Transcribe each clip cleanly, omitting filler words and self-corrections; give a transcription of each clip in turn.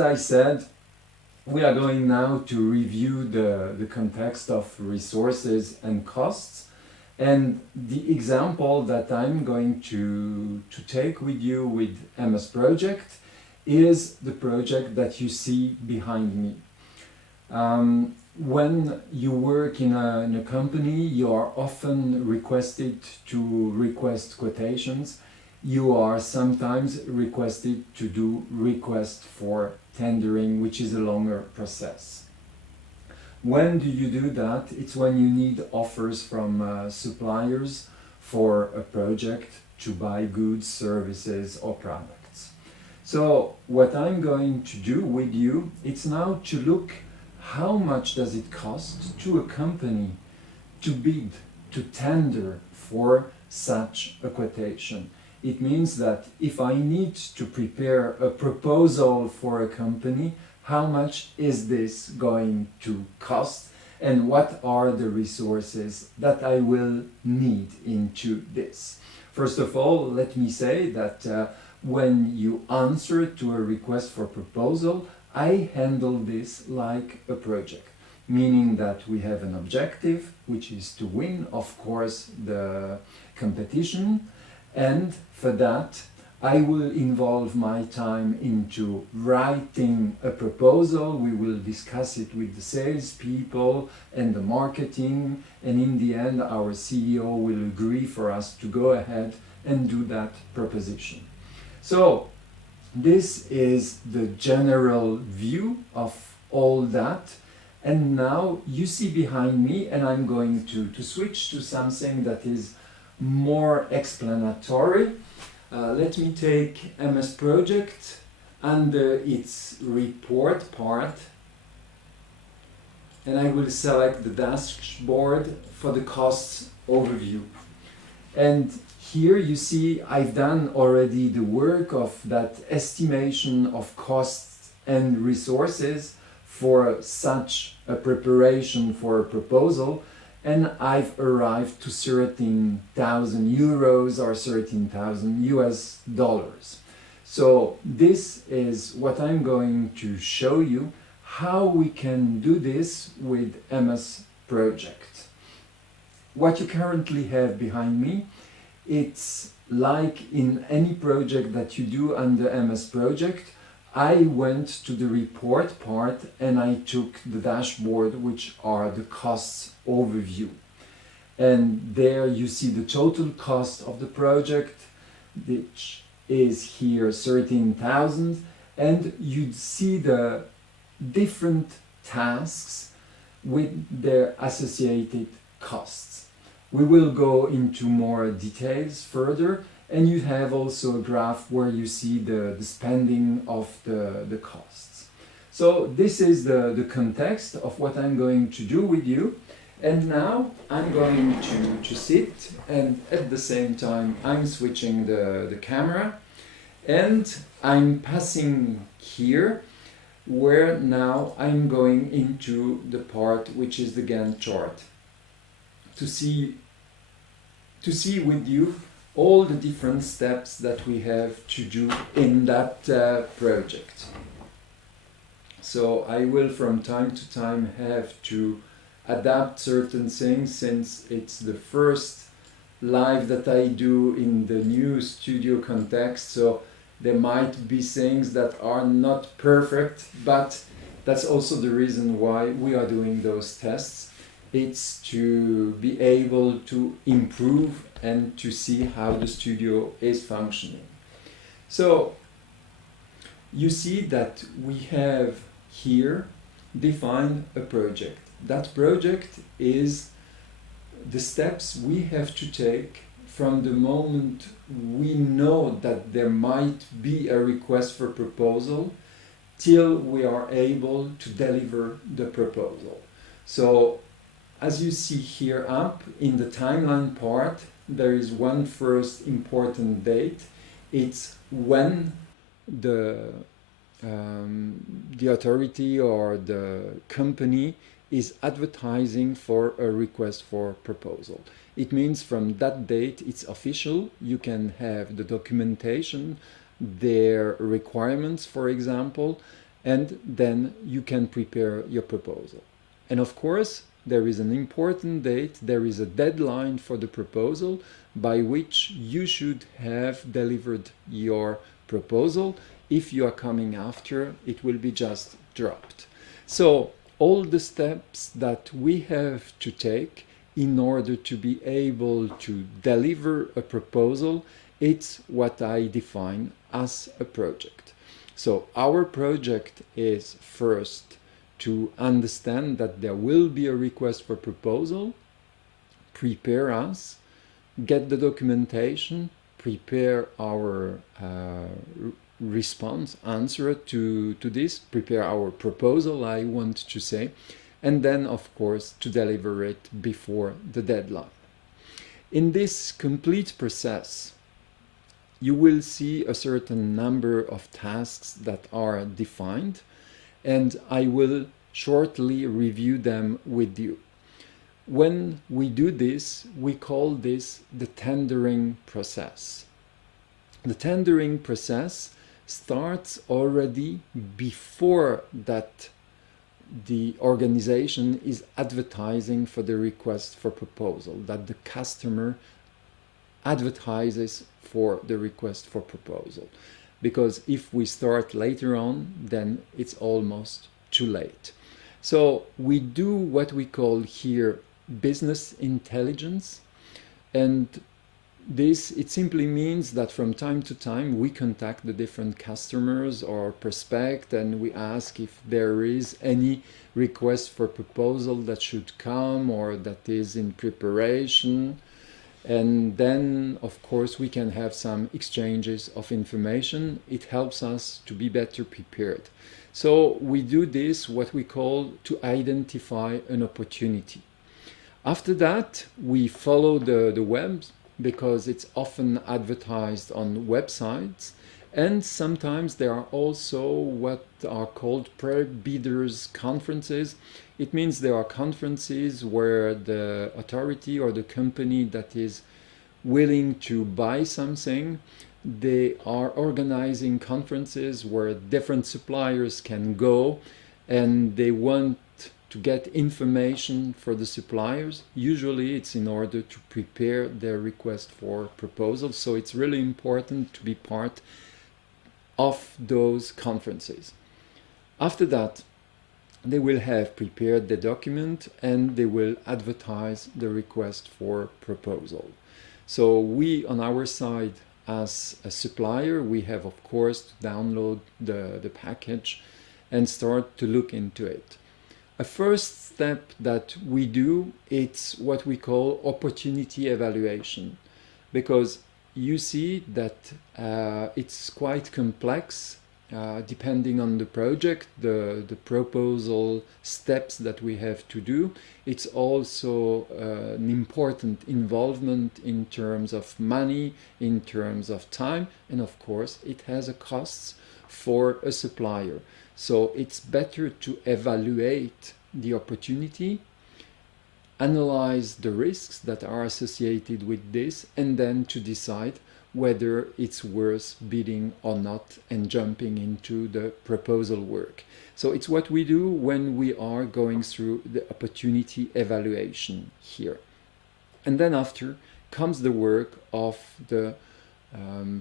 I said, we are going now to review the context of resources and costs. And the example that I'm going to take with you with MS Project is the project that you see behind me. When you work in a company, you are often requested to request quotations. You are sometimes requested to do request for tendering, which is a longer process. When do you do that? It's when you need offers from suppliers for a project to buy goods, services or products. So what I'm going to do with you, it's now to look how much does it cost to a company to bid, to tender for such a quotation. It means that if I need to prepare a proposal for a company, how much is this going to cost and what are the resources that I will need into this? First of all, let me say that when you answer to a request for proposal, I handle this like a project, meaning that we have an objective, which is to win, of course, the competition. And for that, I will involve my time into writing a proposal. We will discuss it with the salespeople and the marketing. And in the end, our CEO will agree for us to go ahead and do that proposition. So this is the general view of all that. And now you see behind me, and I'm going to switch to something that is more explanatory. Let me take MS Project under its report part, and I will select the dashboard for the costs overview. And here you see I've done already the work of that estimation of costs and resources for such a preparation for a proposal, and I've arrived to 13,000 euros or 13,000 US dollars. So this is what I'm going to show you, how we can do this with MS Project. What you currently have behind me, it's like in any project that you do under MS Project. I went to the report part and I took the dashboard, which are the costs overview. And there you see the total cost of the project, which is here 13,000, and you see the different tasks with their associated costs. We will go into more details further, and you have also a graph where you see the spending of the costs. So this is the context of what I'm going to do with you. And now I'm going to sit, and at the same time I'm switching the camera, and I'm passing here where now I'm going into the part which is the Gantt chart to see with you all the different steps that we have to do in that project. So I will from time to time have to adapt certain things since it's the first live that I do in the new studio context, so there might be things that are not perfect, but that's also the reason why we are doing those tests. It's to be able to improve and to see how the studio is functioning. So you see that we have here defined a project. That project is the steps we have to take from the moment we know that there might be a request for proposal till we are able to deliver the proposal. So as you see here up in the timeline part, there is one first important date. It's when the authority or the company is advertising for a request for proposal. It means from that date it's official. You can have the documentation, their requirements, for example, and then you can prepare your proposal. And of course, there is an important date, there is a deadline for the proposal by which you should have delivered your proposal. If you are coming after, it will be just dropped. So all the steps that we have to take in order to be able to deliver a proposal, it's what I define as a project. So our project is first to understand that there will be a request for proposal, prepare us, get the documentation, prepare our response, answer to this, prepare our proposal, I want to say, and then, of course, to deliver it before the deadline. In this complete process, you will see a certain number of tasks that are defined, and I will shortly review them with you. When we do this, we call this the tendering process. The tendering process starts already before that the organization is advertising for the request for proposal, that the customer advertises for the request for proposal. Because if we start later on, then it's almost too late. So we do what we call here business intelligence, and this, it simply means that from time to time we contact the different customers or prospect, and we ask if there is any request for proposal that should come or that is in preparation. And then, of course, we can have some exchanges of information. It helps us to be better prepared. So we do this, what we call, to identify an opportunity. After that, we follow the web, because it's often advertised on websites, and sometimes there are also what are called pre-bidders conferences. It means there are conferences where the authority or the company that is willing to buy something, they are organizing conferences where different suppliers can go, and they want to get information for the suppliers. Usually it's in order to prepare their request for proposals. So it's really important to be part of those conferences. After that, they will have prepared the document and they will advertise the request for proposal. So we, on our side, as a supplier, we have, of course, to download the package and start to look into it. A first step that we do, it's what we call opportunity evaluation, because you see that it's quite complex depending on the project, the proposal steps that we have to do. It's also an important involvement in terms of money, in terms of time, and of course it has a cost for a supplier. So it's better to evaluate the opportunity, analyze the risks that are associated with this, and then to decide whether it's worth bidding or not and jumping into the proposal work. So it's what we do when we are going through the opportunity evaluation here. And then after comes the work of the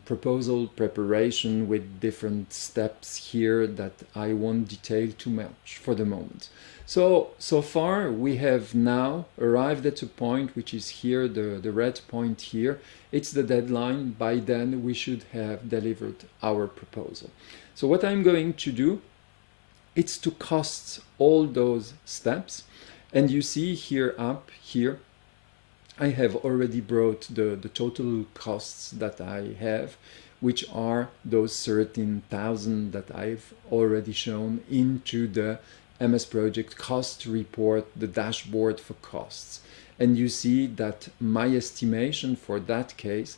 proposal preparation with different steps here that I won't detail too much for the moment. So far we have now arrived at a point which is here, the red point here. It's the deadline. By then we should have delivered our proposal. So what I'm going to do, it's to cost all those steps. And you see here up here, I have already brought the total costs that I have, which are those 13,000 that I've already shown into the MS Project cost report, the dashboard for costs. And you see that my estimation for that case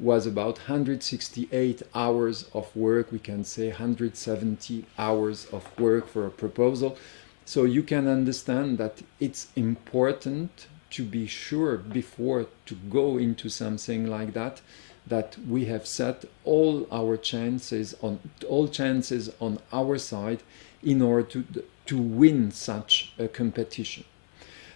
was about 168 hours of work. We can say 170 hours of work for a proposal. So you can understand that it's important to be sure before to go into something like that, that we have set all chances on our side in order to win such a competition.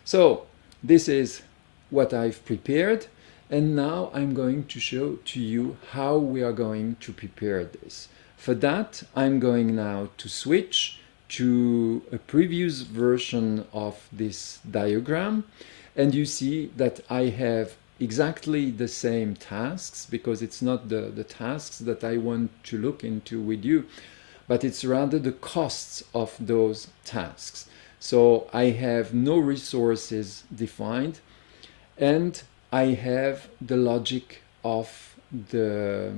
So this is what I've prepared, and now I'm going to show to you how we are going to prepare this. For that, I'm going now to switch to a previous version of this diagram, and you see that I have exactly the same tasks, because it's not the tasks that I want to look into with you, but it's rather the costs of those tasks. So I have no resources defined, and I have the logic of the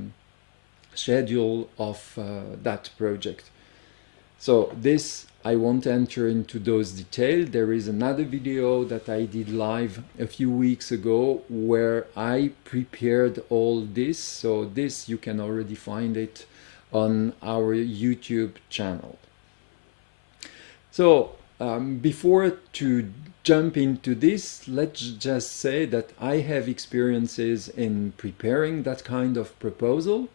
schedule of that project. So this, I won't enter into those details. There is another video that I did live a few weeks ago where I prepared all this. So this, you can already find it on our YouTube channel. So before to jump into this, let's just say that I have experiences in preparing that kind of proposal.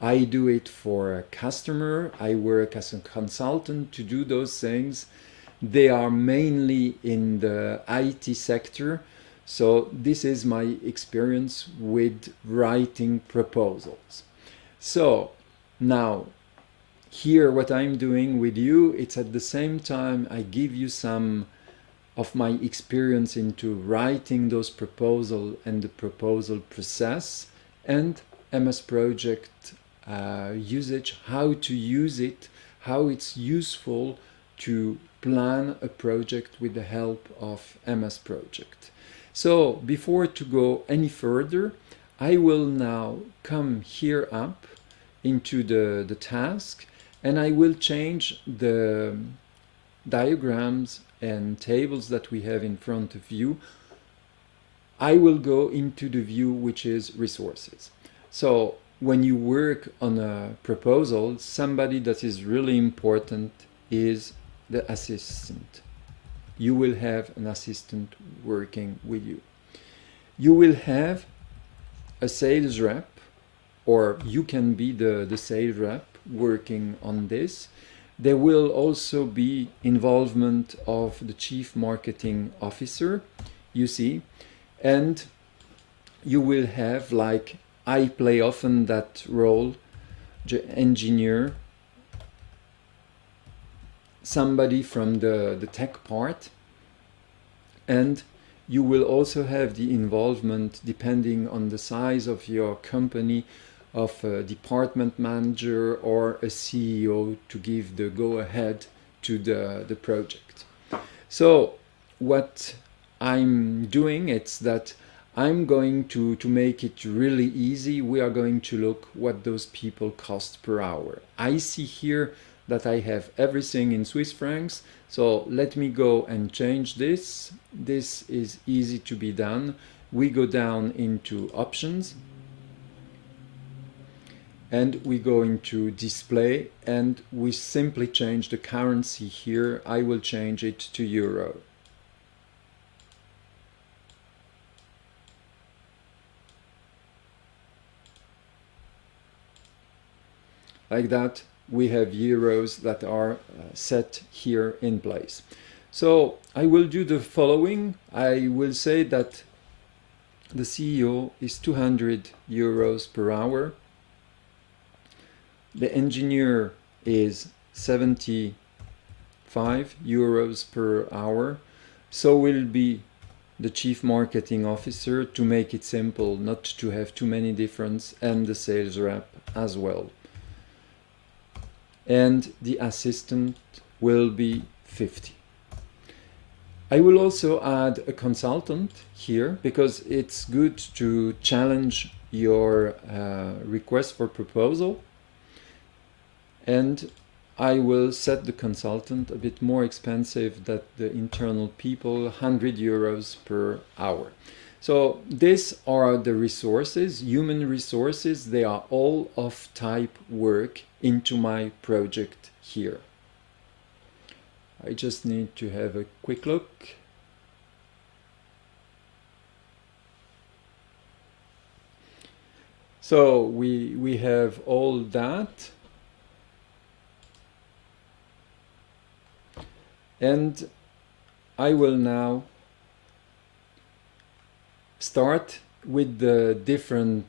I do it for a customer. I work as a consultant to do those things. They are mainly in the IT sector. So this is my experience with writing proposals. So now, here what I'm doing with you, it's at the same time I give you some of my experience into writing those proposals and the proposal process and MS Project usage, how to use it, how it's useful to plan a project with the help of MS Project. So before to go any further, I will now come here up into the task, and I will change the diagrams and tables that we have in front of you. I will go into the view which is resources. So when you work on a proposal, somebody that is really important is the assistant. You will have an assistant working with you. You will have a sales rep, or you can be the sales rep working on this. There will also be involvement of the chief marketing officer, you see, and you will have, like I play often that role, the engineer, somebody from the tech part, and you will also have the involvement, depending on the size of your company, of a department manager or a CEO to give the go-ahead to the project. So what I'm doing, it's that I'm going to make it really easy. We are going to look what those people cost per hour. I see here that I have everything in Swiss francs. So let me go and change this. This is easy to be done. We go down into options, and we go into display, and we simply change the currency here. I will change it to euro. Like that, we have euros that are set here in place. So I will do the following. I will say that the CEO is 200 euros per hour. The engineer is 75 euros per hour. So will be the chief marketing officer, to make it simple, not to have too many difference, and the sales rep as well. And the assistant will be 50. I will also add a consultant here, because it's good to challenge your request for proposal. And I will set the consultant a bit more expensive than the internal people, 100 euros per hour. So these are the resources, human resources. They are all of type work into my project here. I just need to have a quick look. So we have all that. And I will now start with the different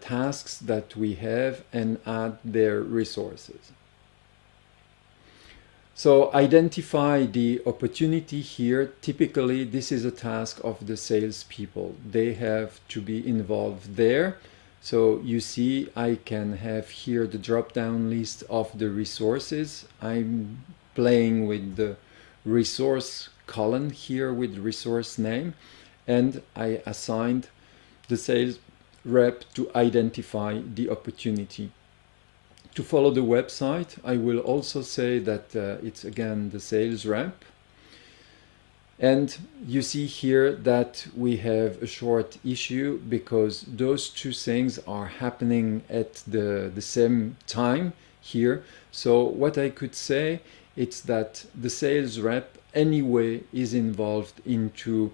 tasks that we have and add their resources. So identify the opportunity here. Typically, this is a task of the salespeople. They have to be involved there. So you see, I can have here the drop-down list of the resources. I'm playing with the resource column here with resource name, and I assigned the sales rep to identify the opportunity. To follow the website, I will also say that it's again the sales rep. And you see here that we have a short issue because those two things are happening at the same time here. So what I could say, it's that the sales rep anyway is involved into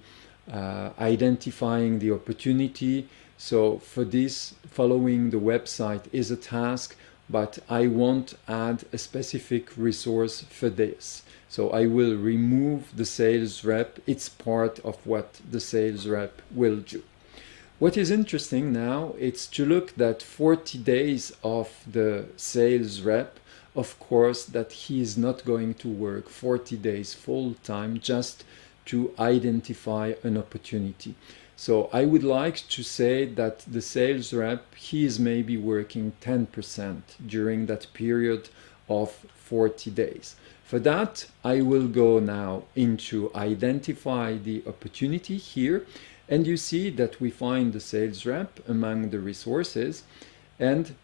identifying the opportunity. So for this, following the website is a task, but I won't add a specific resource for this. So I will remove the sales rep. It's part of what the sales rep will do. What is interesting now, it's to look that 40 days of the sales rep, of course, that he is not going to work 40 days full time just to identify an opportunity. So I would like to say that the sales rep, he is maybe working 10% during that period of 40 days. For that, I will go now into identify the opportunity here. And you see that we find the sales rep among the resources, and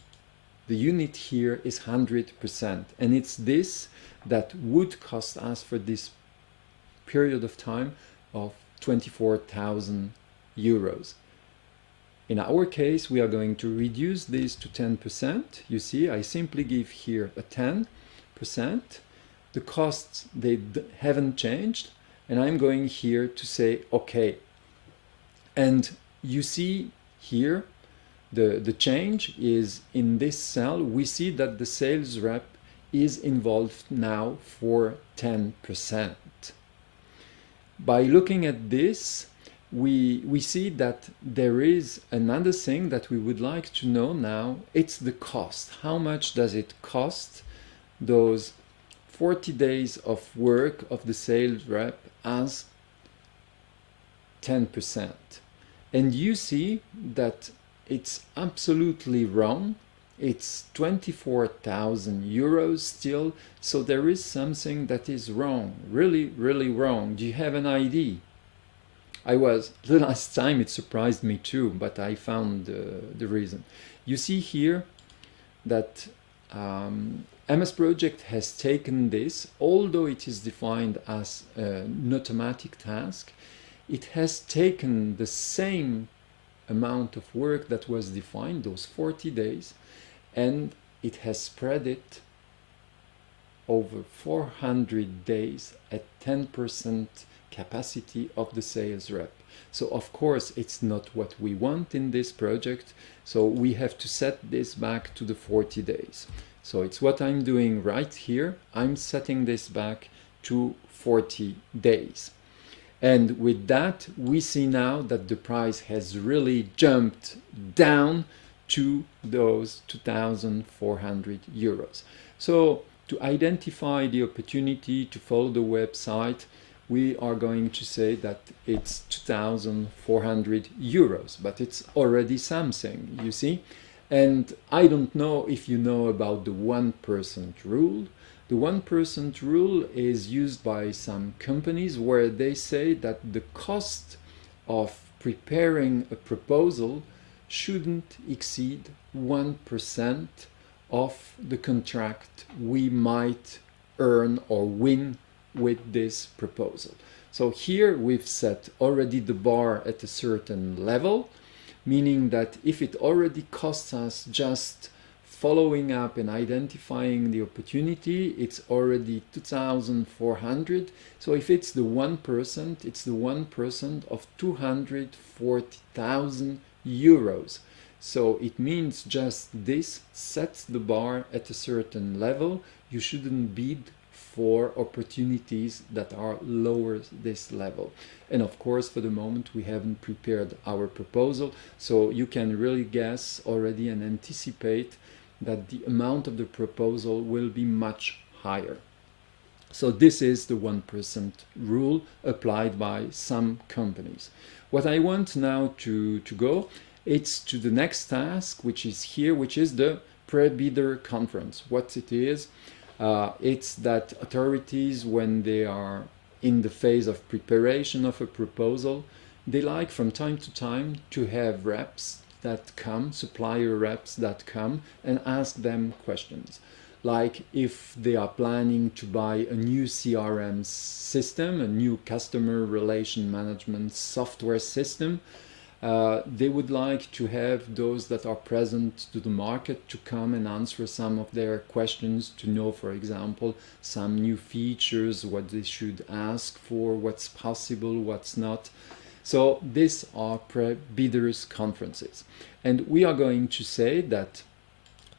the unit here is 100%. And it's this that would cost us for this period of time of 24,000 euros. In our case, we are going to reduce this to 10%. You see, I simply give here a 10%. The costs, they haven't changed. And I'm going here to say, okay. And you see here, the change is in this cell. We see that the sales rep is involved now for 10%. By looking at this, we see that there is another thing that we would like to know now. It's the cost. How much does it cost those 40 days of work of the sales rep as 10%? And you see that it's absolutely wrong. It's 24,000 euros still. So there is something that is wrong, really, really wrong. Do you have an idea? The last time it surprised me too, but I found the reason. You see here that MS Project has taken this, although it is defined as an automatic task, it has taken the same amount of work that was defined, those 40 days, and it has spread it over 400 days at 10% capacity of the sales rep. So of course it's not what we want in this project, so we have to set this back to the 40 days. So it's what I'm doing right here. I'm setting this back to 40 days. And with that, we see now that the price has really jumped down to those 2,400 euros. So to identify the opportunity, to follow the website, we are going to say that it's 2,400 euros, but it's already something, you see. And I don't know if you know about the 1% rule. The 1% rule is used by some companies where they say that the cost of preparing a proposal shouldn't exceed 1% of the contract we might earn or win with this proposal. So here we've set already the bar at a certain level, meaning that if it already costs us just following up and identifying the opportunity, it's already 2,400. So if it's the 1%, it's the 1% of 240,000 euros. So it means just this sets the bar at a certain level. You shouldn't bid for opportunities that are lower this level. And of course, for the moment, we haven't prepared our proposal, so you can really guess already and anticipate that the amount of the proposal will be much higher. So this is the 1% rule applied by some companies. What I want now to go, it's to the next task, which is here, which is the pre-bidder conference. What it is, it's that authorities, when they are in the phase of preparation of a proposal, they like from time to time to have reps that come, supplier reps that come and ask them questions. Like if they are planning to buy a new CRM system, a new customer relation management software system, they would like to have those that are present to the market to come and answer some of their questions, to know, for example, some new features, what they should ask for, what's possible, what's not. So these are pre-bidders conferences. And we are going to say that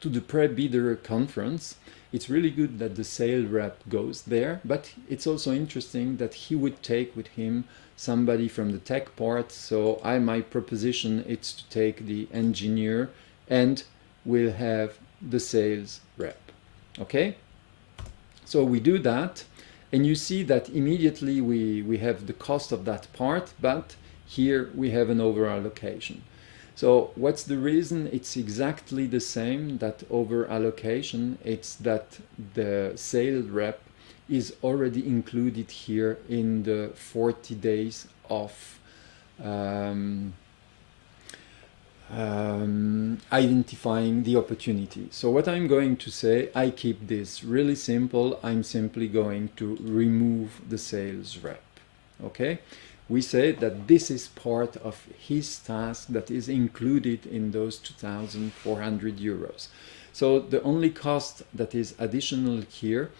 to the pre-bidder conference, it's really good that the sales rep goes there, but it's also interesting that he would take with him somebody from the tech part. So my proposition is to take the engineer and we'll have the sales rep. Okay? So we do that, and you see that immediately we have the cost of that part, but here we have an overallocation. So what's the reason? It's exactly the same, that over allocation. It's that the sales rep is already included here in the 40 days of identifying the opportunity. So what I'm going to say, I keep this really simple. I'm simply going to remove the sales rep. Okay? We say that this is part of his task that is included in those 2,400 euros. So the only cost that is additional here,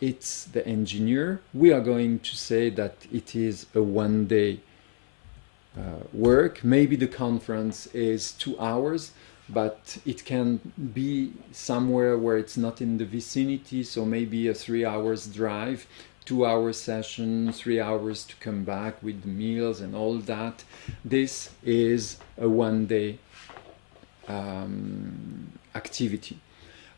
it's the engineer. We are going to say that it is a one-day work. Maybe the conference is 2 hours, but it can be somewhere where it's not in the vicinity, so maybe a 3 hours drive, 2 hour session, 3 hours to come back with the meals and all that. This is a one-day activity.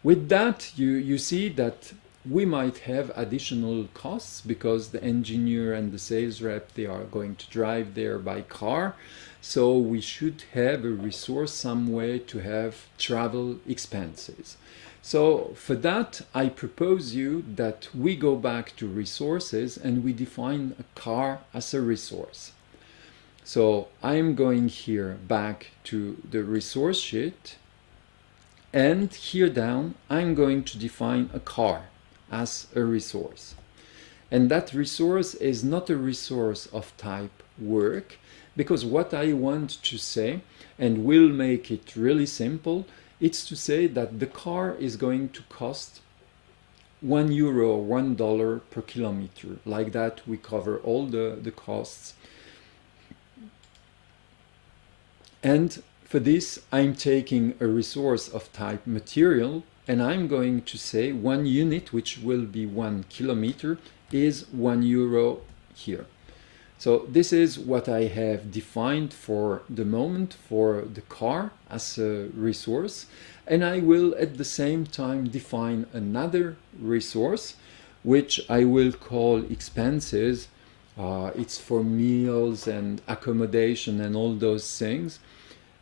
With that, you see that we might have additional costs because the engineer and the sales rep, they are going to drive there by car. So we should have a resource, some way to have travel expenses. So for that, I propose you that we go back to resources and we define a car as a resource. So I'm going here back to the resource sheet, and here down, I'm going to define a car as a resource. And that resource is not a resource of type work, because what I want to say, and we'll make it really simple, it's to say that the car is going to cost €1 or $1 per kilometer. Like that, we cover all the costs. And for this, I'm taking a resource of type material, and I'm going to say 1 unit, which will be 1 kilometer, is €1 here. So this is what I have defined for the moment for the car as a resource. And I will at the same time define another resource, which I will call expenses. It's for meals and accommodation and all those things.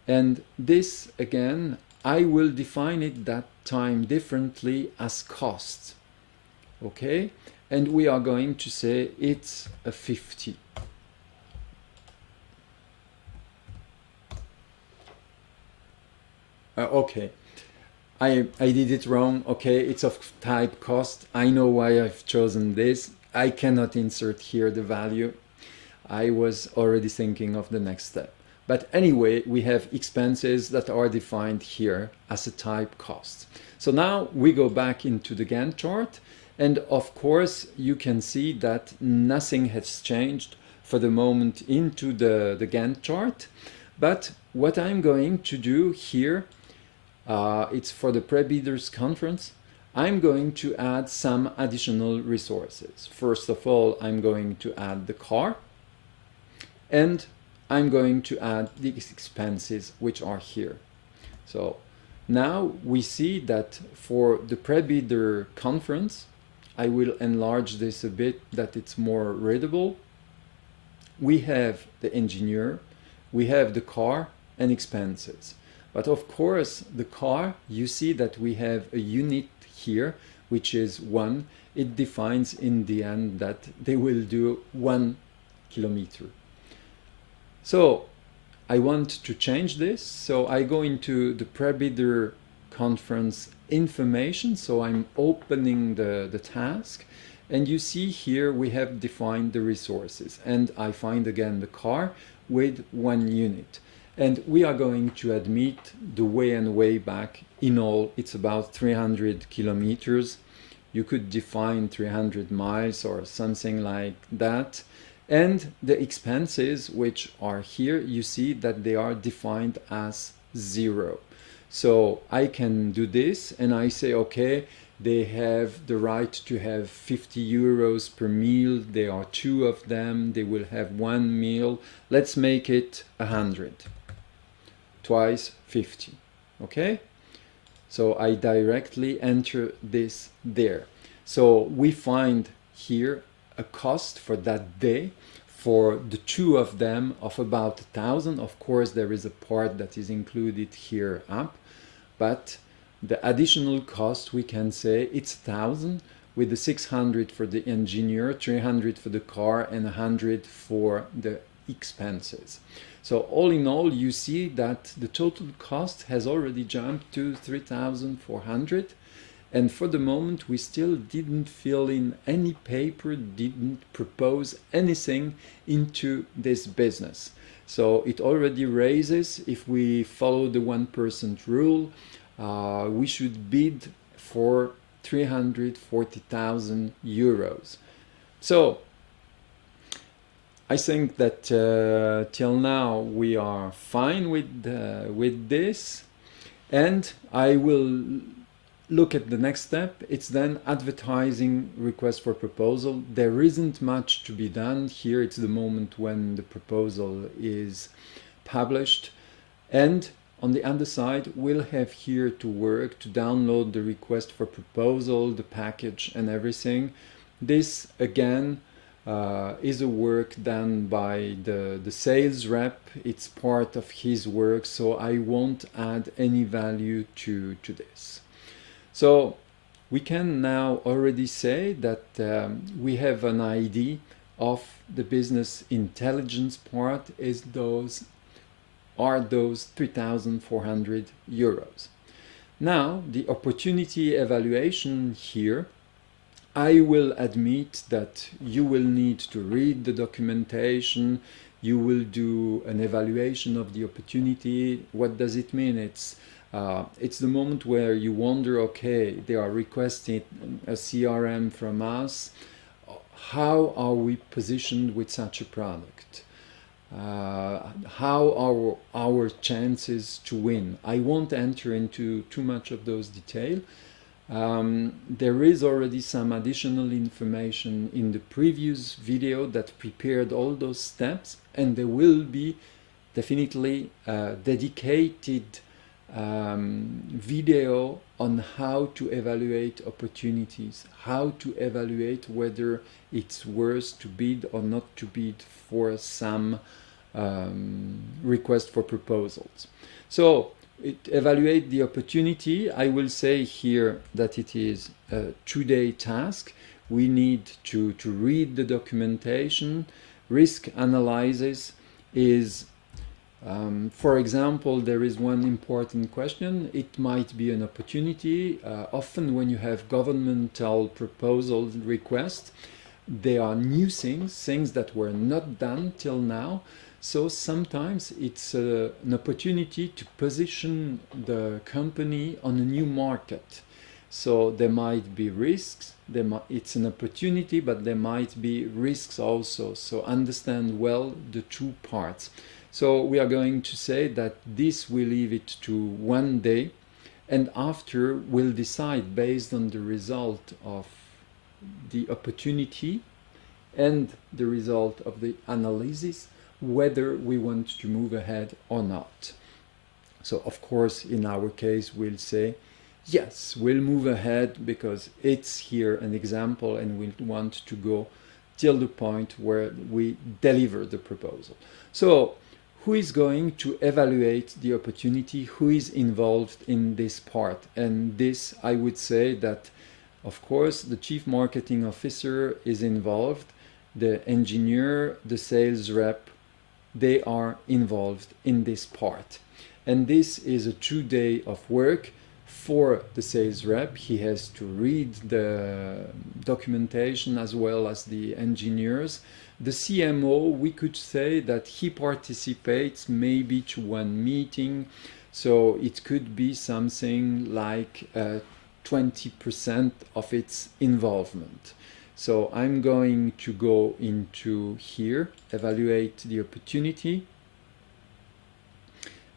And this, again, I will define it that time differently as cost. Okay? And we are going to say it's a 50. Okay, I did it wrong. Okay, it's of type cost. I know why I've chosen this. I cannot insert here the value. I was already thinking of the next step. But anyway, we have expenses that are defined here as a type cost. So now we go back into the Gantt chart. And of course, you can see that nothing has changed for the moment into the Gantt chart. But what I'm going to do here, it's for the pre-bidders conference. I'm going to add some additional resources. First of all, I'm going to add the car, and I'm going to add the expenses which are here. So now we see that for the pre-bidder conference, I will enlarge this a bit that it's more readable. We have the engineer, we have the car and expenses. But of course, the car, you see that we have a unit here, which is 1. It defines in the end that they will do 1 kilometer. So I want to change this. So I go into the pre-bidder conference information. So I'm opening the task. And you see here we have defined the resources. And I find again the car with 1 unit. And we are going to admit the way and way back. In all, it's about 300 kilometers. You could define 300 miles or something like that. And the expenses which are here, you see that they are defined as 0. So I can do this and I say, okay, they have the right to have 50 euros per meal. There are 2 of them. They will have 1 meal. Let's make it 100. Twice 50. Okay? So I directly enter this there. So we find here a cost for that day for the 2 of them of about 1,000. Of course, there is a part that is included here up, but the additional cost, we can say it's 1,000 with the 600 for the engineer, 300 for the car, and 100 for the expenses. So all in all, you see that the total cost has already jumped to 3,400. And for the moment, we still didn't fill in any paper, didn't propose anything into this business. So it already raises, if we follow the 1% rule, we should bid for 340,000 euros. So I think that till now we are fine with this, and I will look at the next step. It's then advertising request for proposal. There isn't much to be done here. It's the moment when the proposal is published, and on the other side we'll have here to work to download the request for proposal, the package and everything. This again is a work done by the sales rep. It's part of his work, so I won't add any value to this. So we can now already say that we have an idea of the business intelligence part is those 3,400 euros. Now the opportunity evaluation here, I will admit that you will need to read the documentation, you will do an evaluation of the opportunity. What does it mean? It's the moment where you wonder, okay, they are requesting a CRM from us. How are we positioned with such a product? How are our chances to win? I won't enter into too much of those details. There is already some additional information in the previous video that prepared all those steps, and there will be definitely a dedicated video on how to evaluate opportunities, how to evaluate whether it's worth to bid or not to bid for some request for proposals. So evaluate the opportunity. I will say here that it is a 2-day task. We need to read the documentation. Risk analysis is for example, there is one important question. It might be an opportunity. Often when you have governmental proposal requests, there are new things that were not done till now. So sometimes it's an opportunity to position the company on a new market. So there might be risks. It's an opportunity, but there might be risks also. So understand well the 2 parts. So we are going to say that this we leave it to 1 day, and after we'll decide based on the result of the opportunity and the result of the analysis whether we want to move ahead or not. So of course in our case we'll say yes, we'll move ahead because it's here an example and we want to go till the point where we deliver the proposal. So who is going to evaluate the opportunity? Who is involved in this part? And this, I would say that, of course, the chief marketing officer is involved, the engineer, the sales rep, they are involved in this part. And this is a 2 day of work for the sales rep. He has to read the documentation as well as the engineers. The CMO, we could say that he participates maybe to one meeting, so it could be something like 20% of its involvement. So I'm going to go into here, evaluate the opportunity,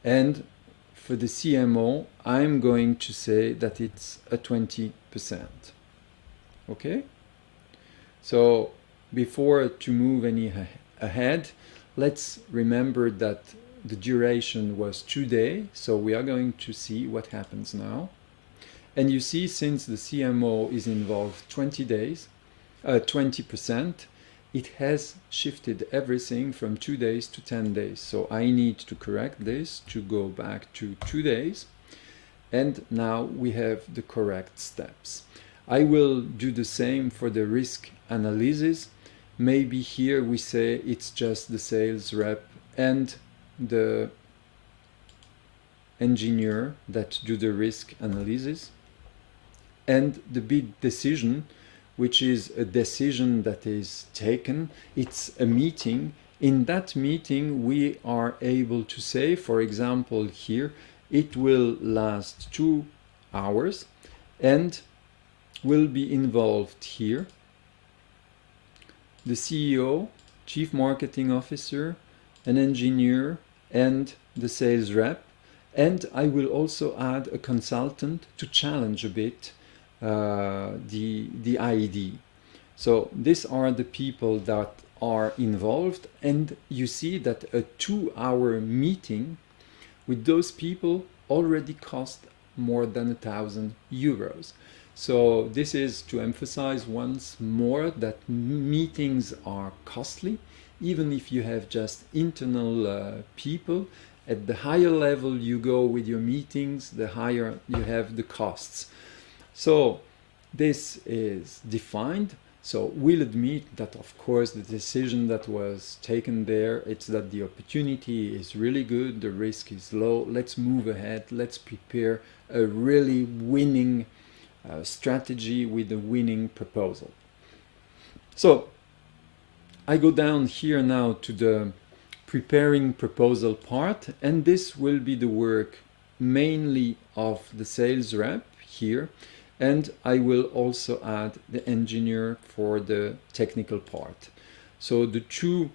and for the CMO, I'm going to say that it's a 20%. Okay? So before to move any ahead, let's remember that the duration was 2 days, so we are going to see what happens now. And you see, since the CMO is involved 20%, it has shifted everything from 2 days to 10 days. So I need to correct this to go back to 2 days. And now we have the correct steps. I will do the same for the risk analysis. Maybe here we say it's just the sales rep and the engineer that do the risk analysis. And the bid decision, which is a decision that is taken, it's a meeting. In that meeting, we are able to say, for example, here, it will last 2 hours and will be involved here the CEO, Chief Marketing Officer, an engineer, and the sales rep. And I will also add a consultant to challenge a bit the ID. So these are the people that are involved, and you see that a 2-hour meeting with those people already cost more than €1,000. So this is to emphasize once more that meetings are costly, even if you have just internal people. At the higher level you go with your meetings, the higher you have the costs. So this is defined. So we'll admit that, of course, the decision that was taken there, it's that the opportunity is really good, the risk is low, let's move ahead, let's prepare a really winning strategy with a winning proposal. So I go down here now to the preparing proposal part, and this will be the work mainly of the sales rep here, and I will also add the engineer for the technical part. So the two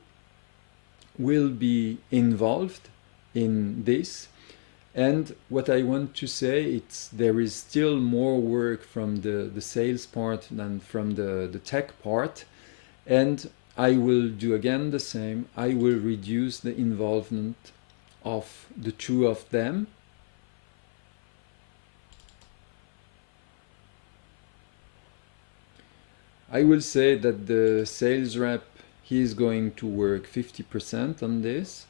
will be involved in this, and what I want to say, it's there is still more work from the sales part than from the tech part, and I will do again the same. I will reduce the involvement of the two of them. I will say that the sales rep, he is going to work 50% on this,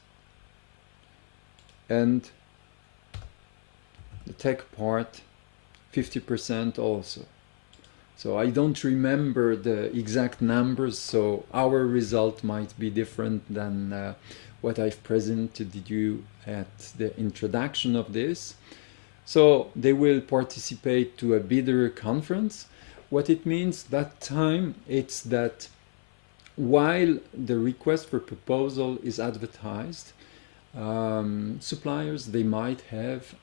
and the tech part 50% also. So I don't remember the exact numbers, so our result might be different than what I've presented you at the introduction of this. So they will participate to a bidder conference. What it means that time, it's that while the request for proposal is advertised, suppliers, they might have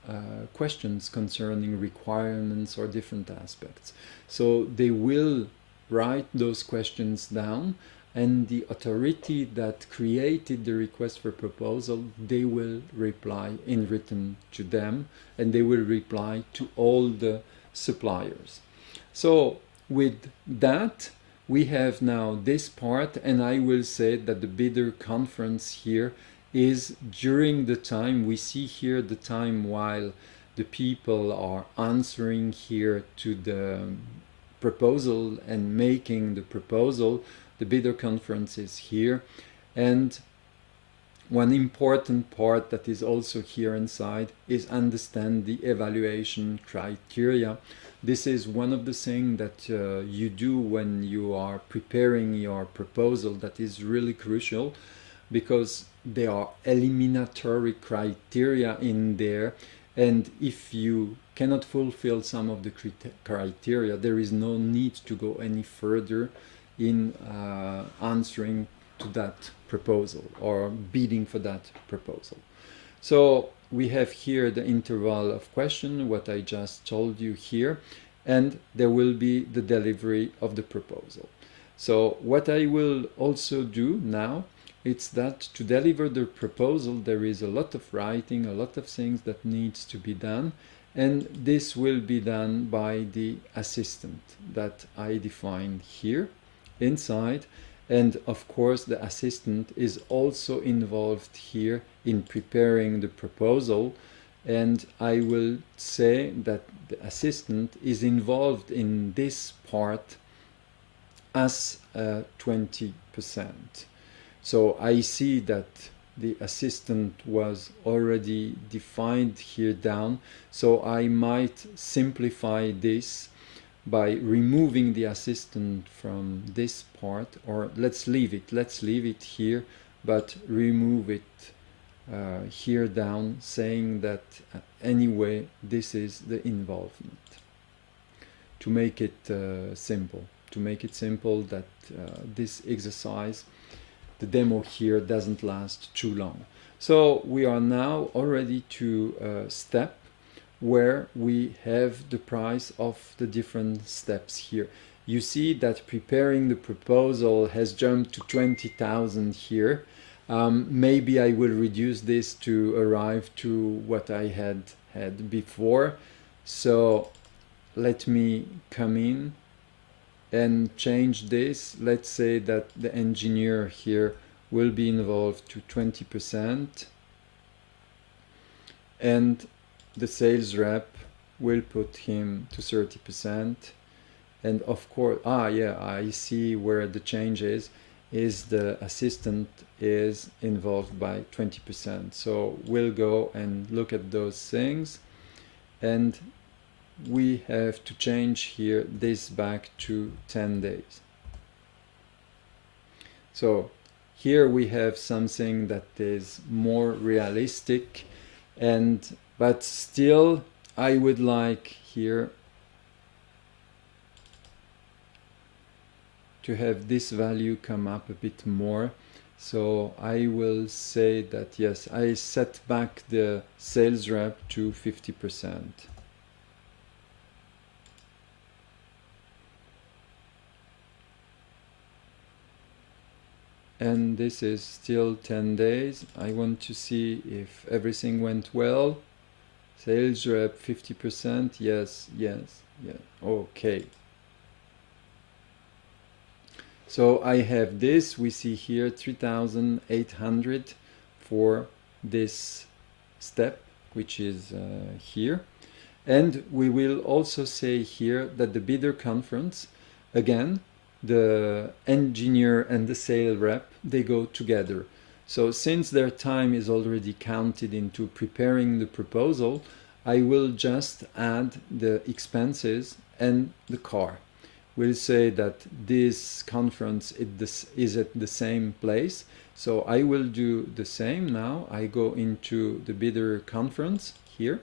questions concerning requirements or different aspects. So they will write those questions down, and the authority that created the request for proposal, they will reply in written to them, and they will reply to all the suppliers. So with that, we have now this part, and I will say that the bidder conference here is during the time, we see here the time while the people are answering here to the proposal and making the proposal. The bidder conference is here, and one important part that is also here inside is understand the evaluation criteria. This is one of the things that you do when you are preparing your proposal that is really crucial, because there are eliminatory criteria in there, and if you cannot fulfill some of the criteria, there is no need to go any further in answering to that proposal or bidding for that proposal. So we have here the interval of question, what I just told you here, and there will be the delivery of the proposal. So what I will also do now, it's that to deliver the proposal, there is a lot of writing, a lot of things that needs to be done, and this will be done by the assistant that I defined here inside. And of course the assistant is also involved here in preparing the proposal, and I will say that the assistant is involved in this part as 20%. So I see that the assistant was already defined here down, so I might simplify this by removing the assistant from this part, or let's leave it here, but remove it here down, saying that anyway this is the involvement, to make it simple, that this exercise, the demo here, doesn't last too long. So we are now already to a step where we have the price of the different steps here. You see that preparing the proposal has jumped to 20,000 here. Maybe I will reduce this to arrive to what I had before. So let me come in and change this. Let's say that the engineer here will be involved to 20%, and the sales rep will put him to 30%. And of course, I see where the change is the assistant is involved by 20%. So we'll go and look at those things, and we have to change here this back to 10 days. So here we have something that is more realistic, but still I would like here to have this value come up a bit more. So I will say that yes, I set back the sales rep to 50%. And this is still 10 days. I want to see if everything went well. Sales rep 50%, yes, okay. So I have this, we see here 3,800 for this step, which is here. And we will also say here that the bidder conference, again, the engineer and the sales rep, they go together. So since their time is already counted into preparing the proposal, I will just add the expenses and the car. We'll say that this conference is at the same place. So I will do the same now. I go into the bidder conference here.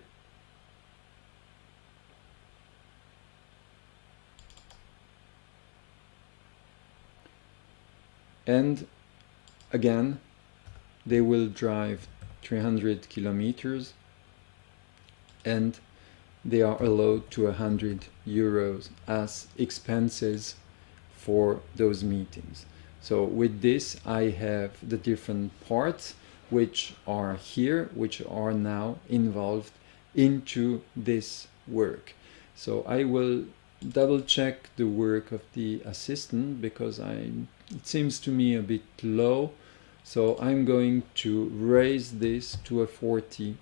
And again, they will drive 300 kilometers, and they are allowed to 100 euros as expenses for those meetings. So with this, I have the different parts which are here, which are now involved into this work. So I will double check the work of the assistant because it seems to me a bit low. So I'm going to raise this to a 40%.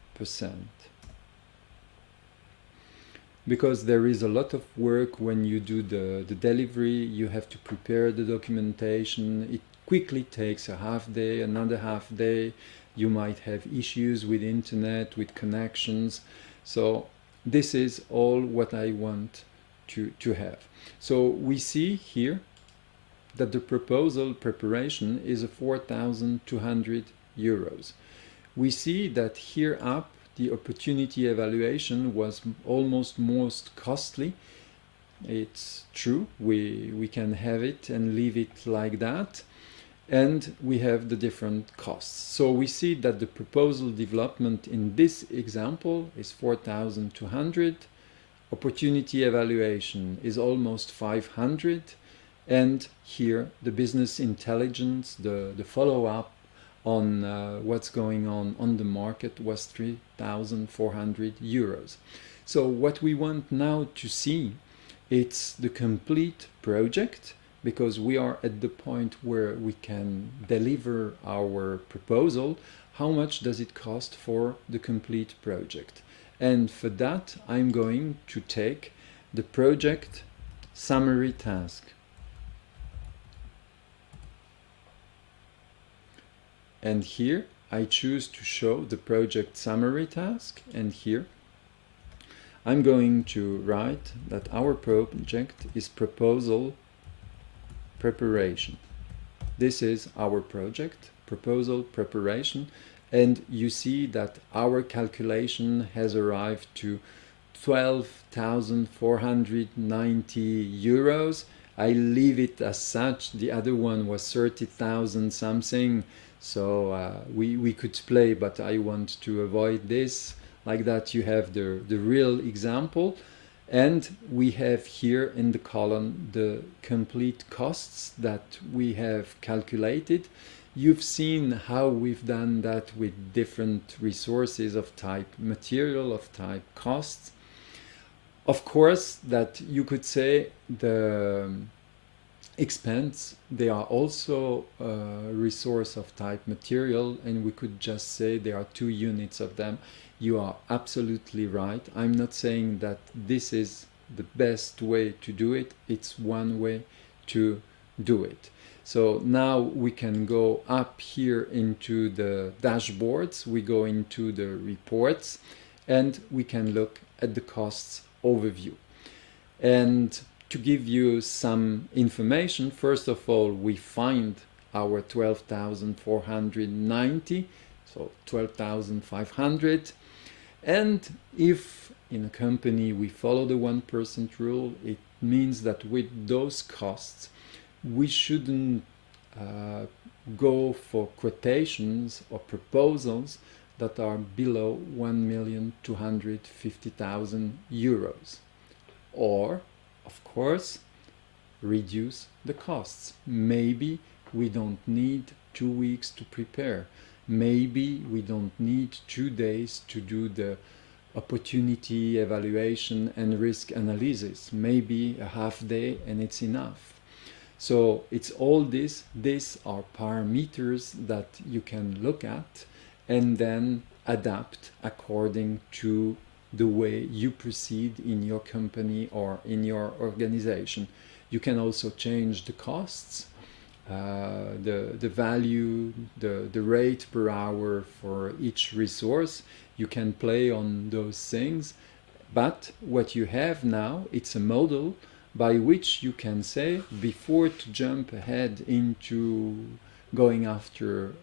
Because there is a lot of work when you do the delivery, you have to prepare the documentation. It quickly takes a half day, another half day. You might have issues with internet, with connections. So this is all what I want to have. So we see here that the proposal preparation is a 4,200 euros. We see that here up the opportunity evaluation was almost most costly. It's true, we can have it and leave it like that. And we have the different costs. So we see that the proposal development in this example is 4,200. Opportunity evaluation is almost 500. And here the business intelligence, the follow-up on what's going on the market was 3,400 euros. So what we want now to see, it's the complete project, because we are at the point where we can deliver our proposal. How much does it cost for the complete project? And for that, I'm going to take the project summary task. And here I choose to show the project summary task, and here I'm going to write that our project is proposal preparation. This is our project, proposal preparation, and you see that our calculation has arrived to 12,490 euros. I leave it as such. The other one was 30,000 something. So we could play, but I want to avoid this. Like that you have the real example. And we have here in the column the complete costs that we have calculated. You've seen how we've done that with different resources of type material, of type costs. Of course, that you could say the expense, they are also a resource of type material, and we could just say there are 2 units of them. You are absolutely right. I'm not saying that this is the best way to do it. It's one way to do it. So now we can go up here into the dashboards. We go into the reports, and we can look at the costs overview. And to give you some information, first of all, we find our 12,490, so 12,500. And if in a company we follow the 1% rule, it means that with those costs, we shouldn't go for quotations or proposals that are below 1,250,000 euros. Or, of course, reduce the costs. Maybe we don't need 2 weeks to prepare. Maybe we don't need 2 days to do the opportunity evaluation and risk analysis. Maybe a half day and it's enough. So it's all this. These are parameters that you can look at and then adapt according to the way you proceed in your company or in your organization. You can also change the costs, the value, the rate per hour for each resource. You can play on those things, but what you have now, it's a model by which you can say, before to jump ahead into going after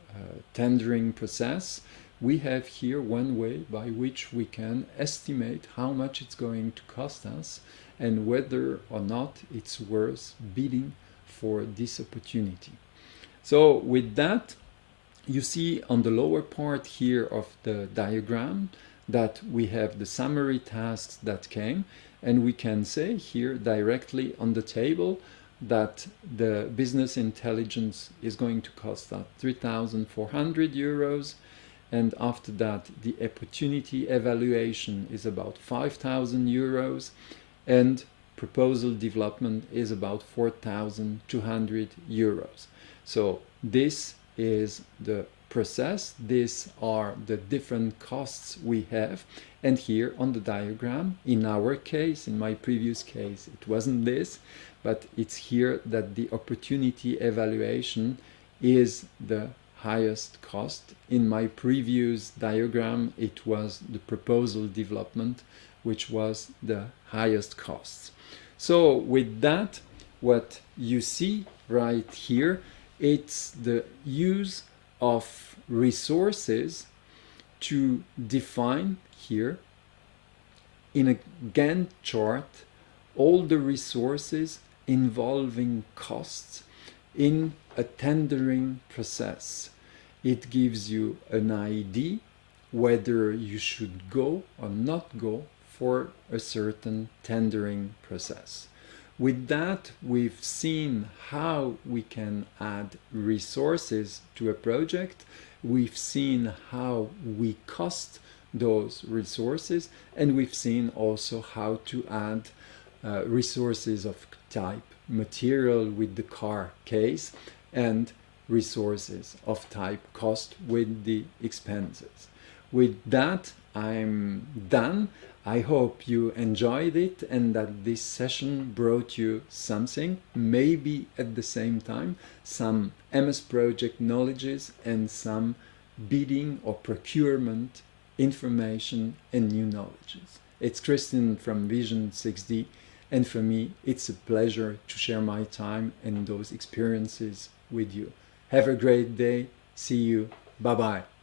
tendering process, we have here one way by which we can estimate how much it's going to cost us and whether or not it's worth bidding for this opportunity. So with that, you see on the lower part here of the diagram that we have the summary tasks that came, and we can say here directly on the table that the business intelligence is going to cost us 3,400 euros. And after that, the opportunity evaluation is about 5,000 euros. And proposal development is about 4,200 euros. So this is the process. These are the different costs we have. And here on the diagram, in our case, in my previous case, it wasn't this, but it's here that the opportunity evaluation is the highest cost. In my previous diagram, it was the proposal development, which was the highest costs. So with that, what you see right here, it's the use of resources to define here in a Gantt chart all the resources involving costs in a tendering process. It gives you an idea whether you should go or not go for a certain tendering process. With that, we've seen how we can add resources to a project. We've seen how we cost those resources, and we've seen also how to add resources of type material with the car case and resources of type cost with the expenses. With that, I'm done. I hope you enjoyed it and that this session brought you something, maybe at the same time some MS project knowledges and some bidding or procurement information and new knowledges. It's Christian from Vision 6D, and for me it's a pleasure to share my time and those experiences with you. Have a great day. See you. Bye-bye.